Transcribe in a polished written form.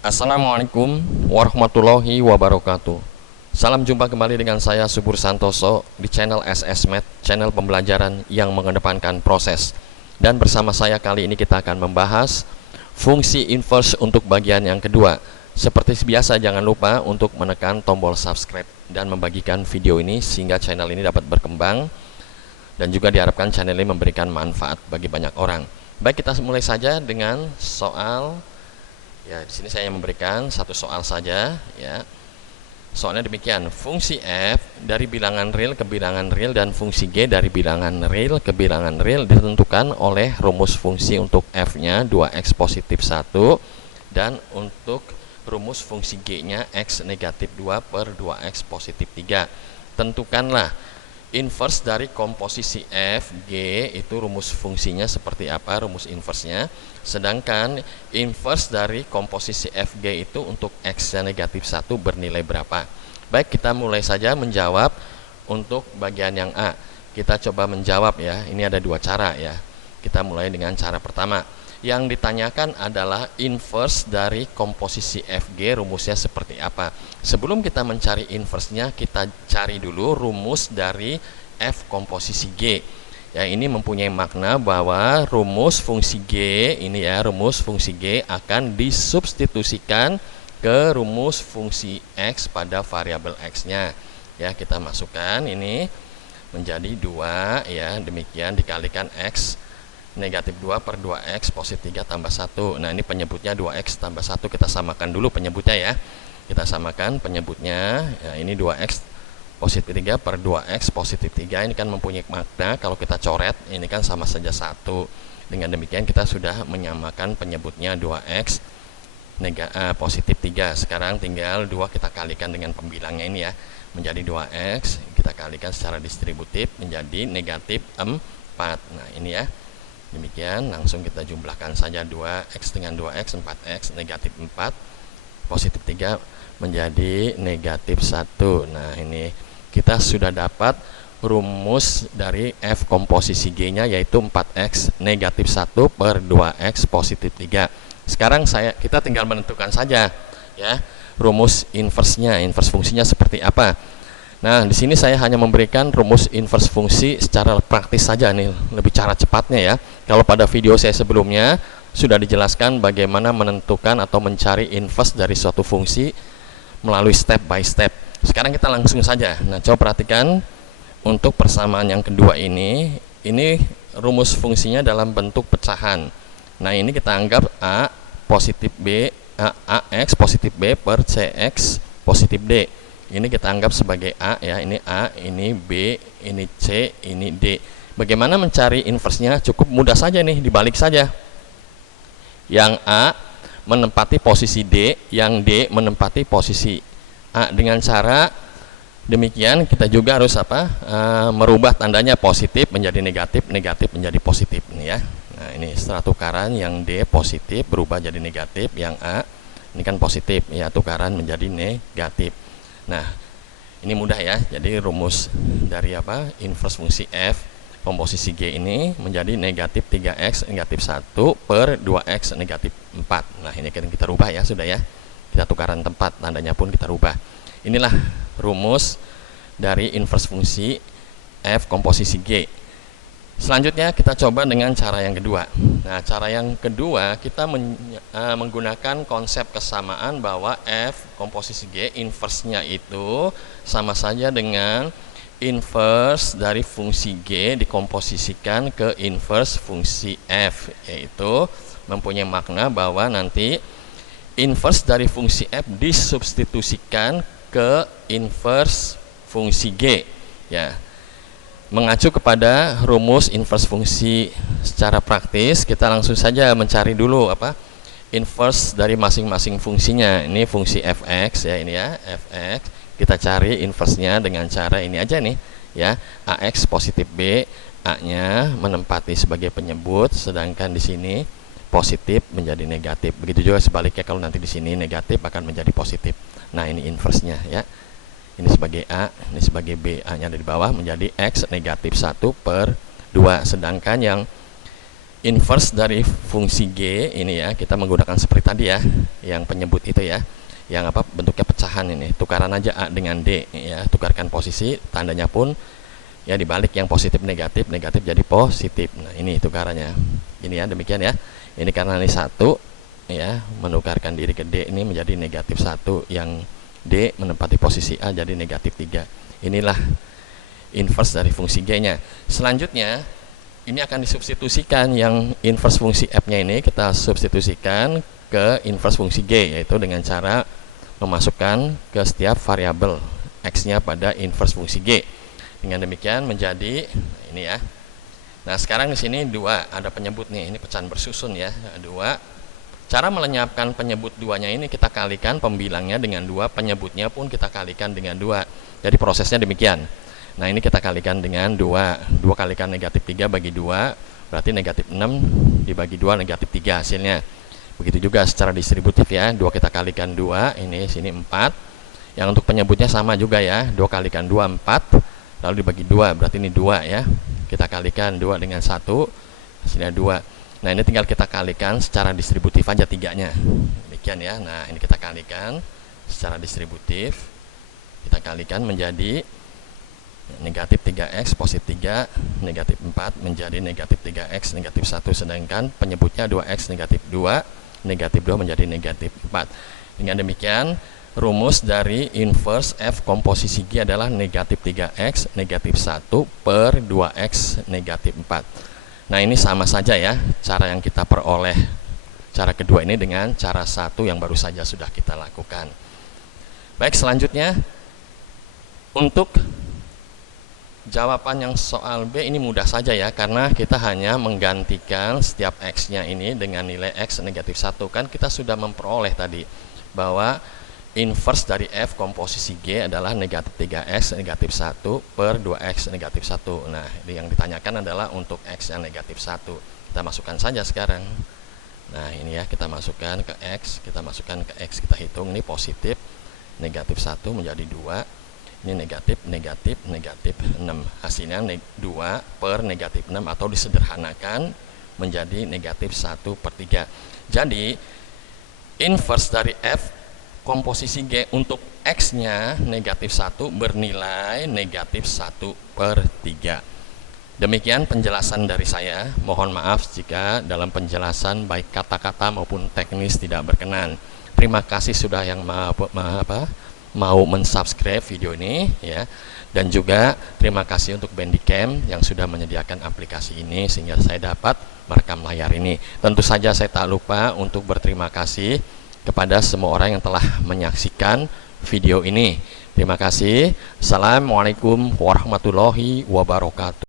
Assalamualaikum warahmatullahi wabarakatuh. Salam jumpa kembali dengan saya Subur Santoso di channel SSMath, channel pembelajaran yang mengedepankan proses. Dan bersama saya kali ini kita akan membahas fungsi inverse untuk bagian yang kedua. Seperti biasa, jangan lupa untuk menekan tombol subscribe dan membagikan video ini sehingga channel ini dapat berkembang dan juga diharapkan channel ini memberikan manfaat bagi banyak orang. Baik, kita mulai saja dengan soal. Ya, di sini saya memberikan satu soal saja, ya. Soalnya demikian, fungsi f dari bilangan real ke bilangan real dan fungsi g dari bilangan real ke bilangan real ditentukan oleh rumus fungsi untuk f-nya 2x positif 1 dan untuk rumus fungsi g-nya x negatif 2 per 2x positif 3. Tentukanlah inverse dari komposisi f, g itu rumus fungsinya seperti apa, rumus inverse-nya. Sedangkan inverse dari komposisi fg itu untuk x-nya negatif 1 bernilai berapa. Baik, kita mulai saja menjawab untuk bagian yang A. Kita coba menjawab ya, ini ada dua cara ya. Kita mulai dengan cara pertama. Yang ditanyakan adalah inverse dari komposisi fg, rumusnya seperti apa. Sebelum kita mencari inverse-nya, kita cari dulu rumus dari f komposisi g. Ya, ini mempunyai makna bahwa rumus fungsi g ini ya, rumus fungsi g akan disubstitusikan ke rumus fungsi x pada variabel x-nya. Ya, kita masukkan ini menjadi 2 ya, demikian dikalikan x negatif 2 per 2x positif 3 tambah 1. Nah, ini penyebutnya 2x tambah 1. Kita samakan dulu penyebutnya ya. Kita samakan penyebutnya. Ya, ini 2x positif 3 per 2x positif 3. Ini kan mempunyai makna kalau kita coret, ini kan sama saja 1. Dengan demikian kita sudah menyamakan penyebutnya 2x positif 3. Sekarang tinggal 2 kita kalikan dengan pembilangnya ini ya. Menjadi 2x, kita kalikan secara distributif menjadi negatif 4. Nah, ini ya. Demikian, langsung kita jumlahkan saja 2x dengan 2x, 4x, negatif 4, positif 3 menjadi negatif 1. Nah, ini kita sudah dapat rumus dari f komposisi g-nya, yaitu 4x negatif 1 per 2x positif 3. Sekarang kita tinggal menentukan saja ya rumus inverse-nya, inverse fungsinya seperti apa. Nah, di sini saya hanya memberikan rumus inverse fungsi secara praktis saja nih, lebih cara cepatnya ya. Kalau pada video saya sebelumnya sudah dijelaskan bagaimana menentukan atau mencari inverse dari suatu fungsi melalui step by step. Sekarang kita langsung saja. Nah, coba perhatikan untuk persamaan yang kedua ini rumus fungsinya dalam bentuk pecahan. Nah, ini kita anggap a positif b, ax positif b per cx positif d. Ini kita anggap sebagai A ya, ini A, ini B, ini C, ini D. Bagaimana mencari inverse-nya? Cukup mudah saja nih, dibalik saja. Yang A menempati posisi D, yang D menempati posisi A. Dengan cara demikian kita juga harus merubah tandanya, positif menjadi negatif, negatif menjadi positif nih ya. Nah, ini setelah tukaran yang D positif berubah jadi negatif, yang A ini kan positif ya, tukaran menjadi negatif. Nah, ini mudah ya. Jadi rumus dari inverse fungsi f komposisi g ini menjadi negatif 3x negatif 1 per 2x negatif 4. Nah, ini kita rubah ya, sudah ya. Kita tukaran tempat, tandanya pun kita rubah. Inilah rumus dari inverse fungsi f komposisi g. Selanjutnya kita coba dengan cara yang kedua. Nah, cara yang kedua kita menggunakan konsep kesamaan bahwa f komposisi g inverse-nya itu sama saja dengan inverse dari fungsi g dikomposisikan ke inverse fungsi f, yaitu mempunyai makna bahwa nanti inverse dari fungsi f disubstitusikan ke inverse fungsi g ya. Mengacu kepada rumus inverse fungsi secara praktis, kita langsung saja mencari dulu inverse dari masing-masing fungsinya. Ini fungsi fx ya, ini ya, fx. Kita cari inverse-nya dengan cara ini aja nih ya, ax positif b, a-nya menempati sebagai penyebut, sedangkan di sini positif menjadi negatif. Begitu juga sebaliknya, kalau nanti di sini negatif akan menjadi positif. Nah, ini inverse-nya ya. Ini sebagai A, ini sebagai B. A-nya ada di bawah menjadi X negatif 1 per 2. Sedangkan yang inverse dari fungsi G ini ya, kita menggunakan seperti tadi ya, yang penyebut itu ya, yang apa bentuknya pecahan ini, tukaran aja A dengan D ya, tukarkan posisi, tandanya pun ya dibalik, yang positif negatif, negatif jadi positif. Nah ini tukarannya, ini ya, demikian ya. Ini karena ini 1 ya, menukarkan diri ke D ini menjadi negatif 1, yang D menempati posisi A jadi negatif 3. Inilah inverse dari fungsi G nya. Selanjutnya ini akan disubstitusikan, yang inverse fungsi F nya ini kita substitusikan ke inverse fungsi G, yaitu dengan cara memasukkan ke setiap variabel X nya pada inverse fungsi G. Dengan demikian menjadi ini ya. Nah sekarang di sini 2 ada penyebut nih, ini pecahan bersusun ya, 2. Cara melenyapkan penyebut 2-nya ini kita kalikan pembilangnya dengan 2, penyebutnya pun kita kalikan dengan 2. Jadi prosesnya demikian. Nah ini kita kalikan dengan 2 kalikan negatif 3 bagi 2 berarti negatif 6 dibagi 2 negatif 3 hasilnya. Begitu juga secara distributif ya, 2 kita kalikan 2, ini sini 4. Yang untuk penyebutnya sama juga ya, 2 kalikan 2 4, lalu dibagi 2 berarti ini 2 ya. Kita kalikan 2 dengan 1, hasilnya 2. Nah ini tinggal kita kalikan secara distributif aja 3-nya, demikian ya. Nah ini kita kalikan secara distributif, kita kalikan menjadi negatif 3x positif 3, negatif 4 menjadi negatif 3x negatif 1, sedangkan penyebutnya 2x negatif 2, negatif 2 menjadi negatif 4. Dengan demikian rumus dari inverse F komposisi G adalah negatif 3x negatif 1 per 2x negatif 4. Nah ini sama saja ya, cara yang kita peroleh cara kedua ini dengan cara 1 yang baru saja sudah kita lakukan. Baik, selanjutnya untuk jawaban yang soal B ini mudah saja ya, karena kita hanya menggantikan setiap X nya ini dengan nilai X negatif 1. Kan kita sudah memperoleh tadi bahwa inverse dari F komposisi G adalah negatif 3x negatif 1 per 2x negatif 1. Nah yang ditanyakan adalah untuk X yang negatif 1. Kita masukkan saja sekarang. Nah ini ya, kita masukkan ke X, kita masukkan ke X, kita hitung ini positif, negatif 1 menjadi 2, ini negatif, negatif, negatif 6. Hasilnya 2 per negatif 6 atau disederhanakan menjadi negatif 1 per 3. Jadi inverse dari F komposisi G untuk X nya negatif 1 bernilai negatif 1 per 3. Demikian penjelasan dari saya. Mohon maaf jika dalam penjelasan baik kata-kata maupun teknis tidak berkenan. Terima kasih sudah yang mau mensubscribe video ini ya. Dan juga terima kasih untuk Bandicam yang sudah menyediakan aplikasi ini sehingga saya dapat merekam layar ini. Tentu saja saya tak lupa untuk berterima kasih kepada semua orang yang telah menyaksikan video ini. Terima kasih. Assalamualaikum warahmatullahi wabarakatuh.